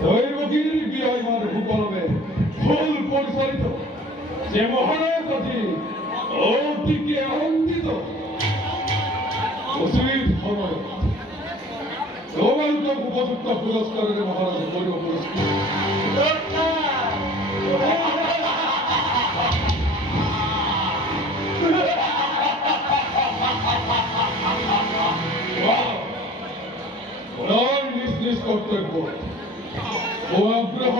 দৈবগীর বিজয়মার ভূকলমে ফুল পরিচালিত যে মহারাজ আছি অতিকে আনন্দিত অসীম সময় তোমার উপযুক্ত পুরস্কারের মহারাজ গরিব পুরস্কার নিজ কর্তব্য ও আগ্রহ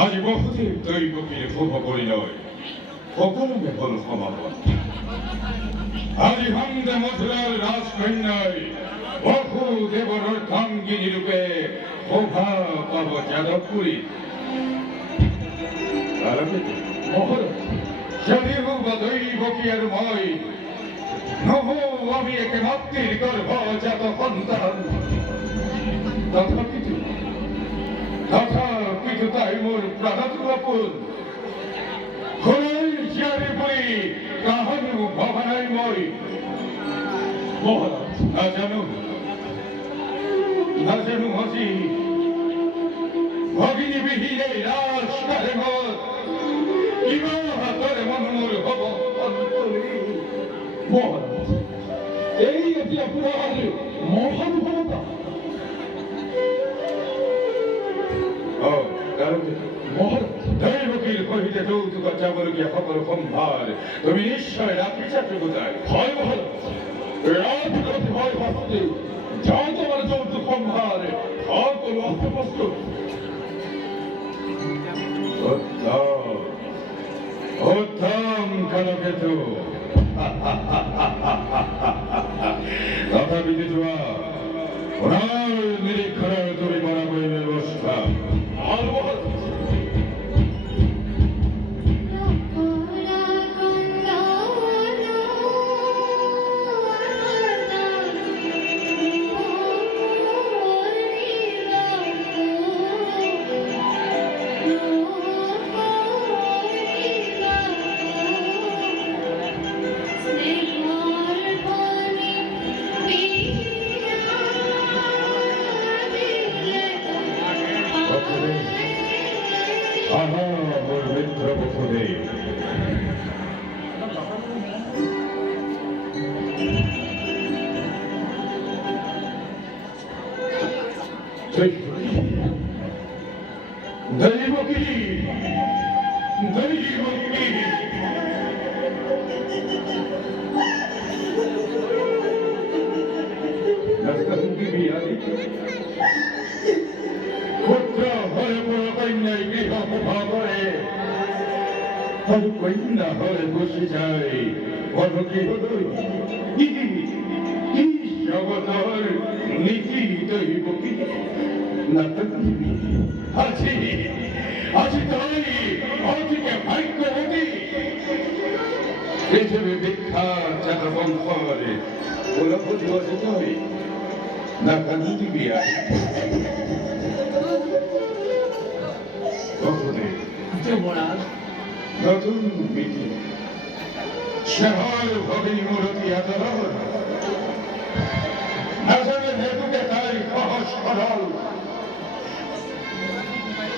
আজি বহুদিন দৈবকীর শুভ পরিণয় সকলকে হল সমাপন আজি হামদে মথুরার রাজকন্যায় বহু দেবর অর্ধাঙ্গিনী রূপে শোভা পাব যাদবপুরী যদিও বা দৈবকীর মই নহো আমি একে মাতৃর গর্ভজাত সন্তান তথাপিতো তাই মোর প্রাণাতুলাপুর খোলাই জিয়ারে পড়ি কাহানু ভবানাই মই মহারাজ না জানো আজি ভগিনী বিহীনে রাজকারে মত কিবা হাতরে মন মোর হব অন্তরে মহারাজ এই অতি অপরাধ মহানুভবতা দৈবকীর কহিতে যৌতুক যাবলগীয়া সকল সম্ভার তুমি নিশ্চয় রাত্রি চাটুকুতায় হয় মহারাজ রাজপ্রতি হয় হস্তে যা তোমার যৌতুক সম্ভার সকল অস্ত্রপস্ত্র উত্তম কালকেতু তথাপি যোৱা পুনৰ নিৰীক্ষণৰ তুমি বনাবই ব্যৱস্থা Stay দৈবকী দৈবকী পুত্র হয়ে বড় কন্যায় গৃহ মুখা করে আর কন্যা হয়ে বসে যায় বড় গৃহ কি জগতর নীতি দৈবকী না আছি আছি তাই অধিকে ভাগ্যবতী পৃথিবী বিখ্যাত যারা বংশরে ওরা বুঝবসে তবে না কান্দি বিয়া নতুন বিধি শহর ভগিনী মূরতি আদর নজরে হেতুকে তাই সহজ সরল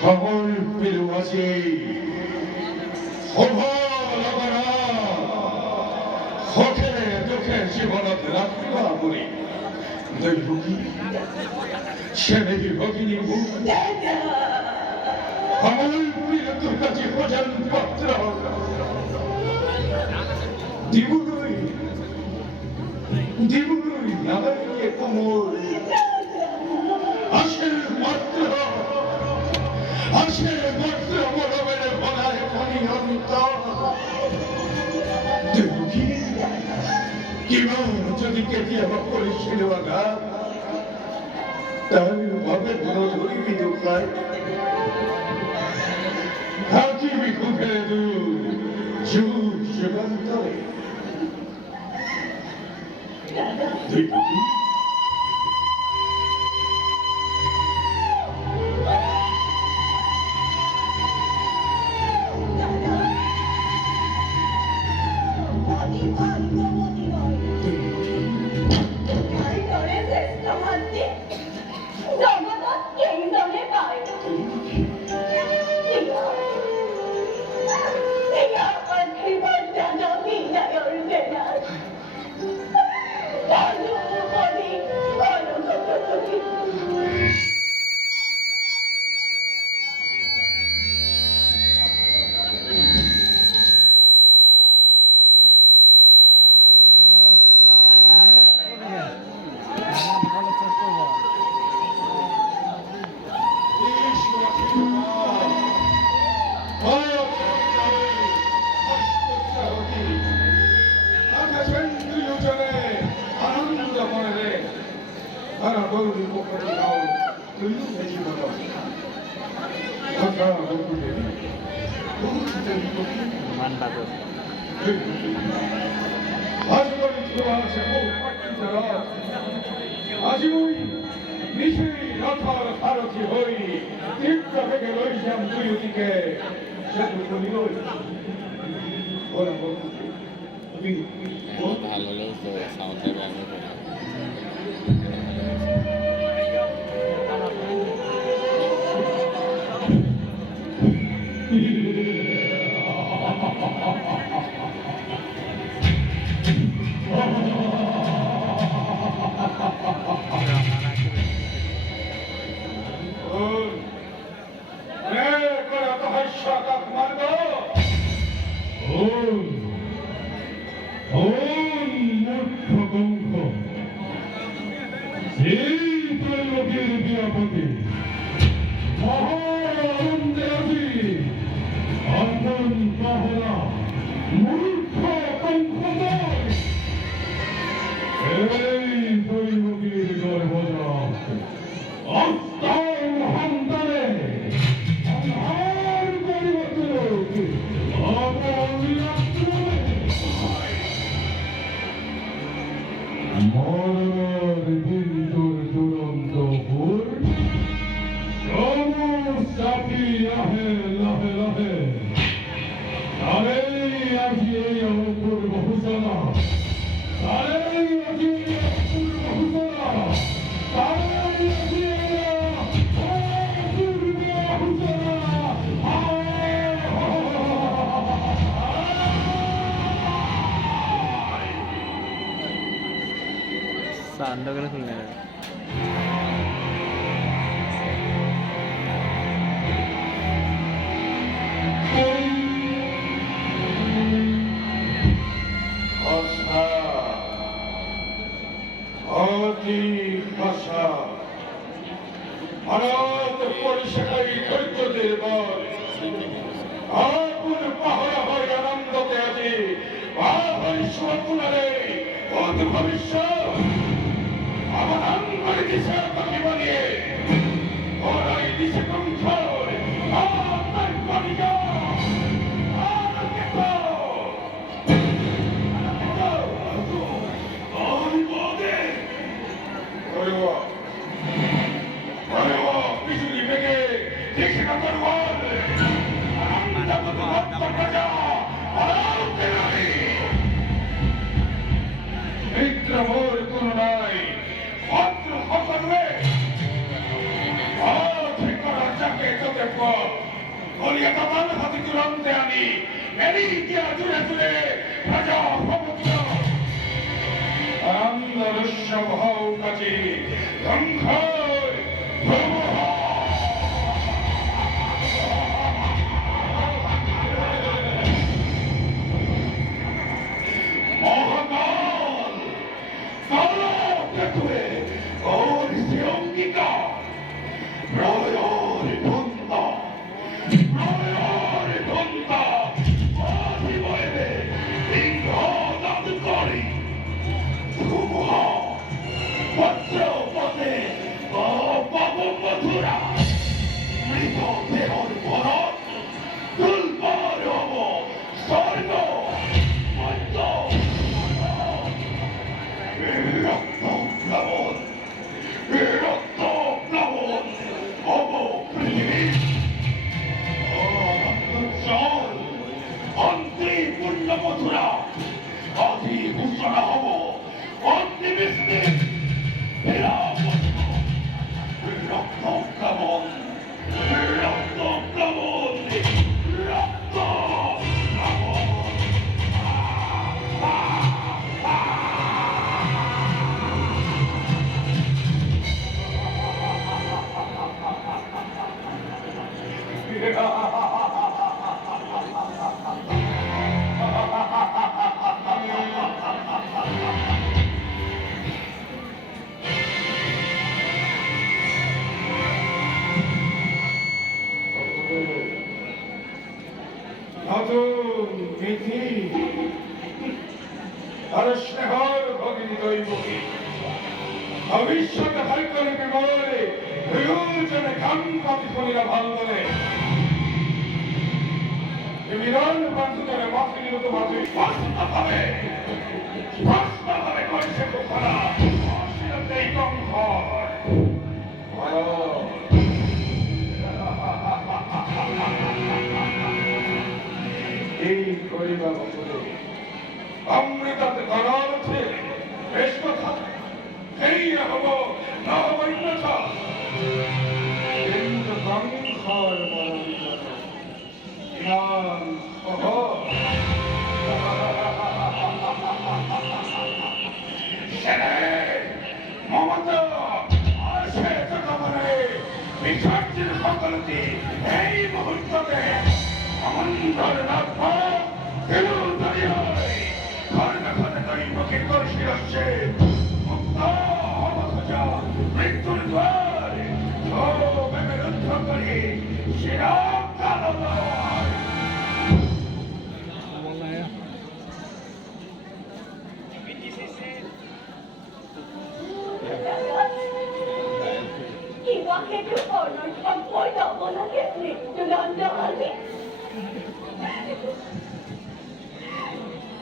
খবর পেলু আছে হঠে দুঃখে জীবনত রাখিবা বলে দৈবকী সেনেহী ভগিনী খবর পেল তোর কাছে ভোজন পত্র দিবুই দিবুই আমাকে কোমল আসের মাত্র আসের মাত্র মরমের ভরায় পানি অন্তর দেবকী কিমান যদি কেতিয়াবা কৰিছিল আঘাত তাৰ বাবে ধৰিবি দুখাই থাকিবি সুখে যুগ যুগান্তরে দেবকী আজিই নিশি রথর সারথি হই তীর্থ থেকে লইলাম দুইদিকে সেতু করিল ওরা ভালো লাগতো সাউথের গানে অতি ভাষা ভারত পরিষেবাই ধৈর্যদের বল আগুন পাহারা হয় আনন্দতে আজি বাহারে অত ভবিষ্যৎ আমার আঙ্গলে দিশা পাখি বানিয়ে ওরাই দিশে কণ্ঠর তাই পারিয়া বিজুলি ভেঙে দেখে না তরোয়ার বিক্রমর কোন নাই মাত্র সকলে করার যাকে চোখে পর বলিয়া তামান হাতে তুলন্তে আনি এরি দিয়া জুড়ে জুড়ে প্রজা সমুদ্র আনন্দরস্য ভাও কাজে ধ্বংস মহাকাল কালকে তুলে ওর সে অঙ্গীকার প্রলয়ের ধন্দ প্রলয়ের ধন্দ আদি বয়ে সিংহ দাঁত করি ধুমুহা পত্র পথে ও পাব মধুরা মৃত দেহর ভরত তুলবার হব স্বর্গ মধ্য রক্ত প্লাবন রক্ত প্লাবন হব পৃথিবী জল অন্তি পূর্ণ মথুরা আদি ঘোষণা হব অন্তিবিস্তি রক্ত প্লাবন রক্ত প্লাবন রক্ত প্লাবন নতুন বিধি আর স্নেহর ভগিনী দৈবকী ভবিষ্যৎ হাইকলে বিমলে প্রয়োজনে গান কাপি ফলিরা ভাঙ্গলে বিরল বান্ধুদের মাথি নিরত মাথি স্পষ্টভাবে করেছে পোখারা অশিরতেই কঙ্কর এই করিবা বছরে অমৃতাতে করার আছে বেশ কথা সেই হব না হব ইন্দ্রছা কিন্তু কঙ্কর জ্ঞান সহ মমতা আসে জগমনে বিসর্জন সকলতি এই মুহূর্ততে আমন্ত্রণ রাখব কেউ দাঁড়িয়ে ঘরে ঘরে দৈবকে করছি আসছে মুক্ত হব খোঁজা মৃত্যুর দ্বার ও ভেবে রুদ্ধ করি শিরাম কালো Iwahe tu orang sampai tak boleh ni dengan dali.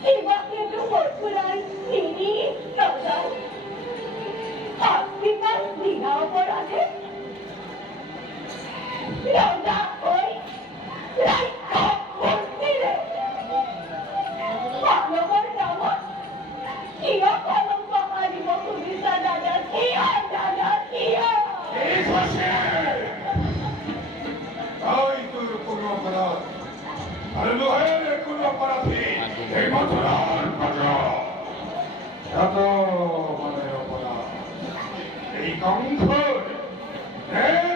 Iwahe tu orang ini tak. Aku tak dinau berada. Rada oi, lai kau sendiri. Kalau berjawab, ia kalau bahari waktu bisa dadat, ia dadat, ia. তাই তোর কোন অপরাধ আর লোহের কোন অপরাধী এই মথুরার প্রজা এত মানে অপরাধ এই কঙ্কর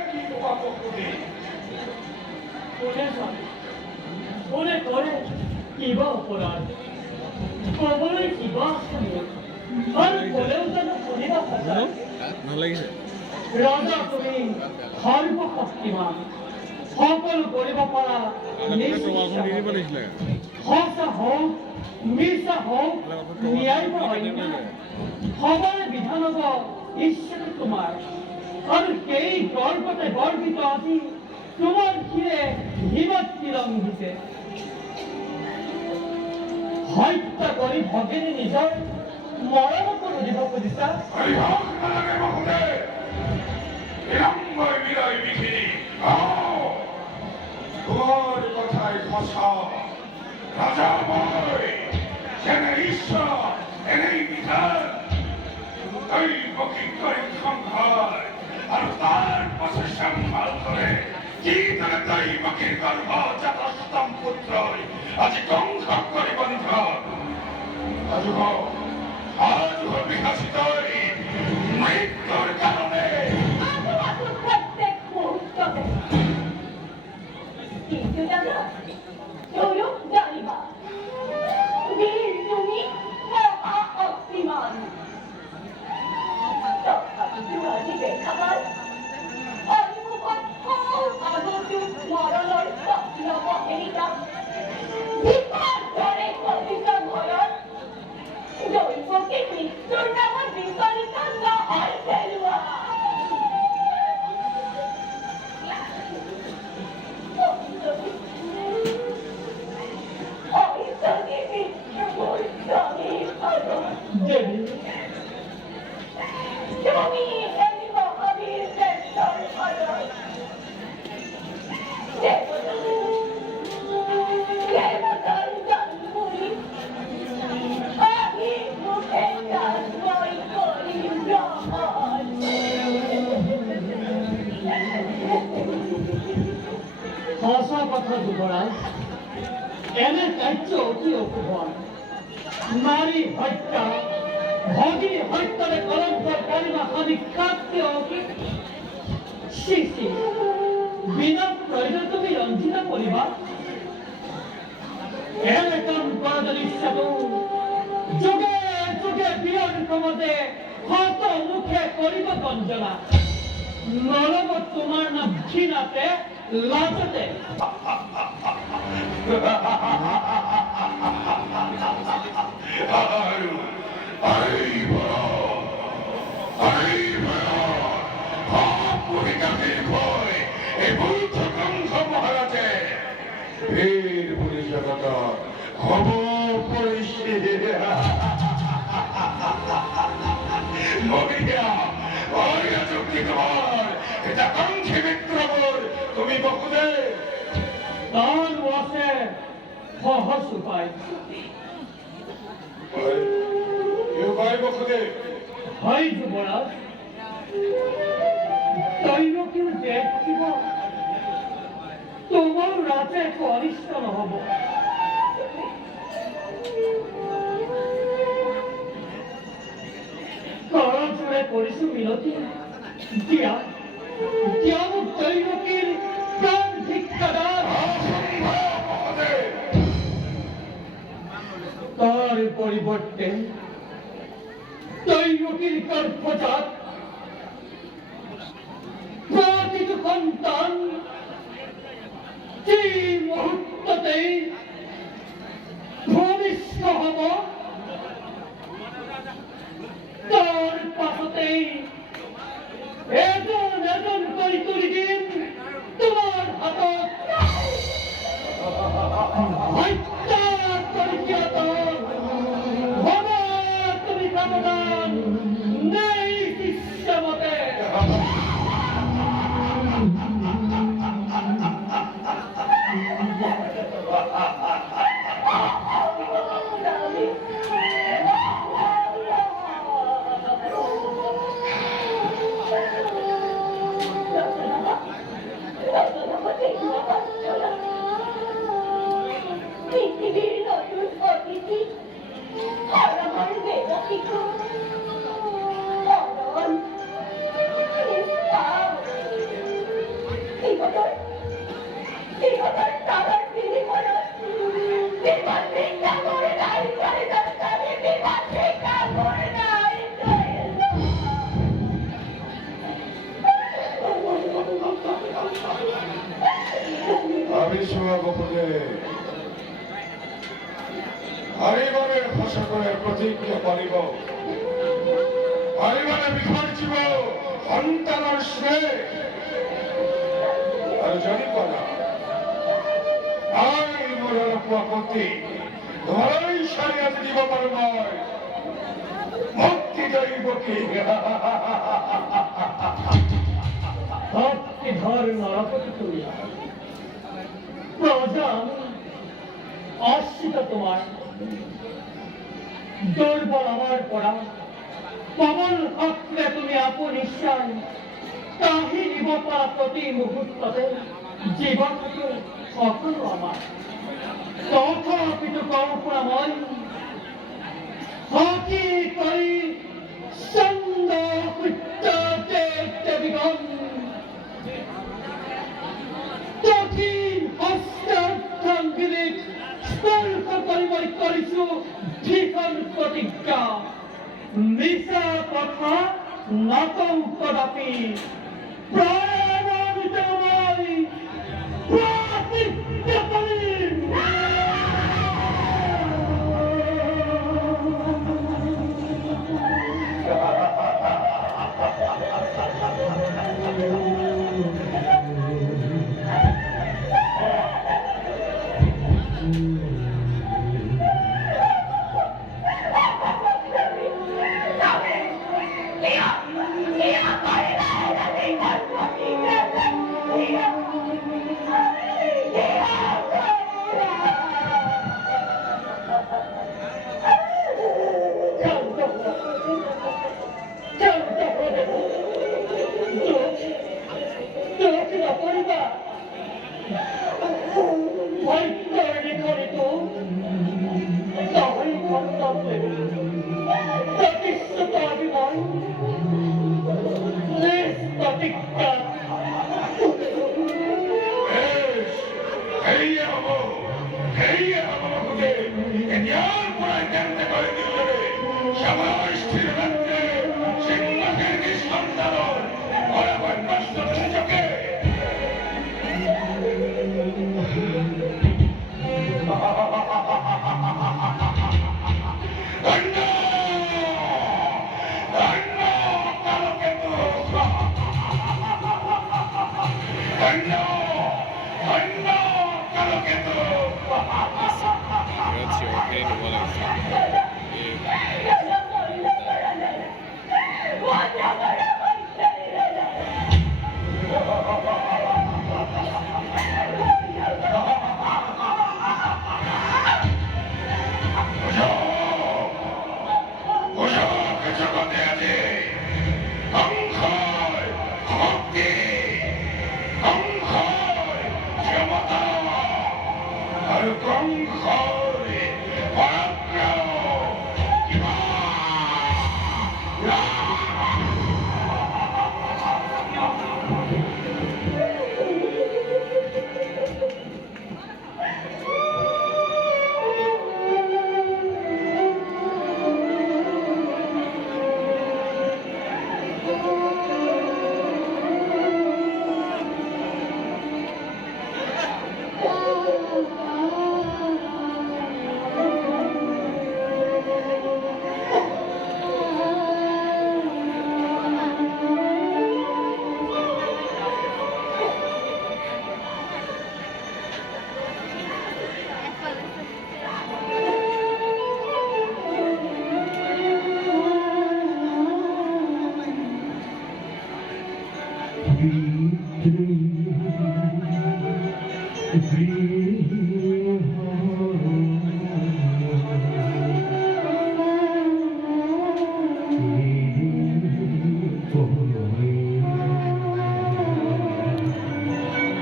কি পাপকুটি ওরে করে কিবা অপরাধ কবলে কিবা আর বলেও যেন শুনিবা ভাল লাগিছে ৰজা তুমি সৰ্বশক্তিমান সকলো কৰিব পৰা সঁচা হওক মিছা হওক ন্যায় বা অন্যায় সবৰে বিধান হ'ব ঈশ্বৰ তোমাৰ আৰু সেই গৰ্বতে গৰ্বিত আজি তোমাৰ শিৰে হিমত তিৰংগিছে হত্যা কৰি ভগিনী নিজৰ মৰণকো দিব খুজিছা হৰিহৰ নালাগে মহোদয় বিলম্বই বিলয় বিঘিনি তোমাৰ কথাই সঁচা ৰাজা মই যেনে ঈশ্বৰ এনেই বিধান দৈৱকী কৰি সংসাৰ আৰু তাৰ প্ৰচেষ্টা ভাল কৰে যিদৰে দৈৱকীৰ গৰ্ভজাত অষ্টম পুত্ৰই আজি ধ্বংস কৰি বন্ধ আজু বিকাশিত মৃত্যুৰ কাৰণে আজু প্রত্যেক মুহূর্ততে কিন্তু জানো তুমিও জানিবা বীর তুমি মহা অক্তিমান তথাপি আজি দেখা পাই অন্মুখত আগতো মৰণৰ স্বপ্ন পহেৰিতা বিপদৰে কবিতা ঘৰত দৈৱকী মৃত্যুৰ নামত বিচলিত নহয় পেলোৱা তুমি এই মহাবীর শ্রেষ্ঠৰ ঘৰত দেৱতাৰ জন্মভূমি আমি মুখে কাজময় করি গ্রহণ সঁচা কথা যুৱৰাজ এনে কাৰ্য অতি অশুভন নাৰী হত্যা ভগিনী হত্যাৰে কলংক কৰিবা সদিক্ষাত্য সৃষ্টি বিনা প্ৰয়োজন তুমি ৰঞ্জিত কৰিবা এনে কাম কৰাৰ ইচ্ছাটো যুগে যুগে বিয়ৰ ক্ৰমতে শত মুখে কৰিব গঞ্জনা নৰব তোমাৰ নাম ঘৃণাতে লাজতে মহারাজে বীর পুরী জগত হব পরিষে চুক্তি তোমার এটা কাঙ্ক্ষী মিত্রবর তুমি বকুদে তার আছে সহজ উপায় উপায় বকুদে হয় যুৱৰাজ দৈৱকীৰ দেশ দিব তোমাৰ ৰাজে একো অনিষ্ট নহব কৰজোৰে কৰিছো মিনতি দিয়া মোক দৈৱকীৰ প্ৰাণ ভিক্ষাদান তাৰ পৰিৱৰ্তে দৈৱকীৰ গৰ্ভজাত প্ৰতিটো সন্তান যি মুহূৰ্ততেই ভূমিষ্ঠ হ'ব তাৰ পাছতেই এজন এজন কৰি তুলি দিম তোমাৰ হাতত হত্যা কৰিছিয়াত তুমি কামদান নেই সকলের প্রতিজ্ঞা করিব পরিবারে বিখর্জিব সন্তানের স্নেহ আর যদি করা আই মোরার প্রপতি তোমারই শরীয়ত দিব পরময় মুক্তি দইব কি ভক্তি ধর নরপতি তুমি প্রজা আমি আশ্রিত তোমার দুর্বল আমার পড়া পবন হস্তে তুমি আপন ঈশ্বর তাহি নিব পারা প্রতি মুহূর্ততে জীবন সকল আমার তথাপিত কল্পনাময় হকি করি ছন্দ বিগম কঠিন হস্তাধ্যান বিবেক স্পর্শ করিবই কৰিছো ভীষণ প্ৰতিজ্ঞা মিছা কথা নকওঁ কদাপি প্ৰায়